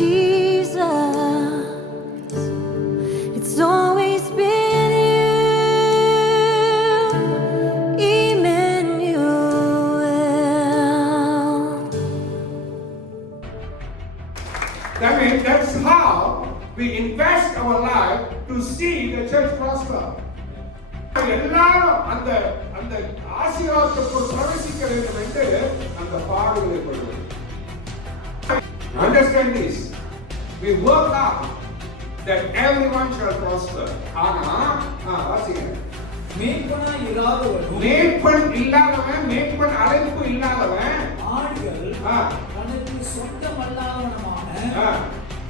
Jesus. It's always been you, Emmanuel. That's how we invest our life to see the church prosper. எல்லாரும் அந்த அந்த ஆசீர்வாதத்துக்குள் பிரவேசிக்க வேண்டும் என்று அந்த பாடுகளை கொள்வது. Understand this. We work hard that everyone shall prosper. ஆனா வாசிங்க. மேய்ப்பனாய் இராதவனும் மேய்ப்பன் இல்லாதவன், மேய்ப்பன் அழைப்பு இல்லாதவன் ஆடுகள் தனக்கு சொந்தமல்லாதவனுமான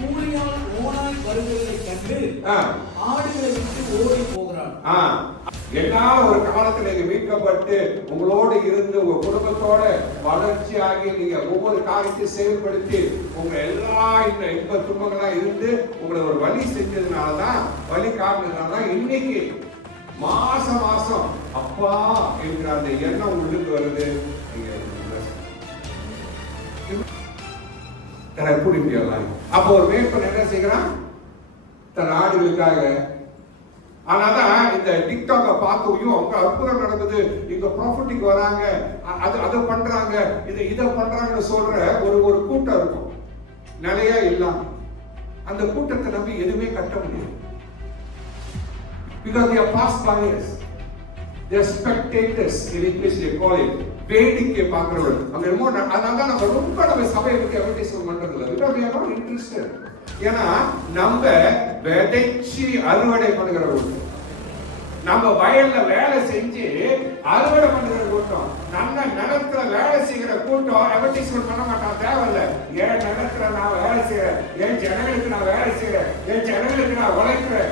கூலியால் ஓனாய் வருகிறதைக் கண்டு ஆடுகளை விட்டு ஓடி போகிறான். எல்லாரும் ஒரு காலத்துல நீங்க மீட்கப்பட்டு உங்களோடு இருந்து உங்க குடும்பத்தோட வளர்ச்சியாகி நீங்க ஒவ்வொரு காரியத்தையும் செயல்படுத்தி உங்க எல்லா இந்த இன்ப துன்பங்களா இருந்து உங்களை ஒரு வழி செஞ்சதுனாலதான், வழி காரணதுனாலதான் இன்னைக்கு மாசம் மாசம் அப்பா என்கிற அந்த எண்ணம் உள்ளுக்கு வருது. அப்போ ஒரு மேற்பன் என்ன செய்கிறான்? தன் ஆடுகளுக்காக. ஆனாதான் இந்த டிக்டாக்க பார்த்தும் அவங்க அற்புதம் நடக்குது, இங்க ப்ராஃபிட்டிங் வராங்க, அதை பண்றாங்க, இதை பண்றாங்கன்னு சொல்ற ஒரு கூட்டம் இருக்கும். நிலையா இல்லாம அந்த கூட்டத்தை நம்பி எதுவுமே கட்ட முடியாது. Because they are past buyers, they are spectators, in English they call it. வேடிக்கை பார்க்கிறவர்கள். அங்க ரொம்ப அதனால நம்ம ரொம்ப நம்ம சபையை பத்தி அட்வர்டைஸ்மென்ட் பண்றது இல்லை. Because we are not interested. ஏன்னா நம்ம விதைச்சு அறுவடை பண்ணுகிறவர்கள், நம்ம வயல்ல வேலை செஞ்சு அறுவடை பண்ணுகிற கூட்டம். நம்ம நிலத்துல வேலை செய்கிற கூட்டம் அட்வர்டைஸ்மென்ட் பண்ண மாட்டான், தேவையில்லை. என் நிலத்துல நான் வேலை செய்யறேன், என் ஜனங்களுக்கு நான் வேலை செய்யறேன், என் ஜனங்களுக்கு நான் உழைக்கிறேன்,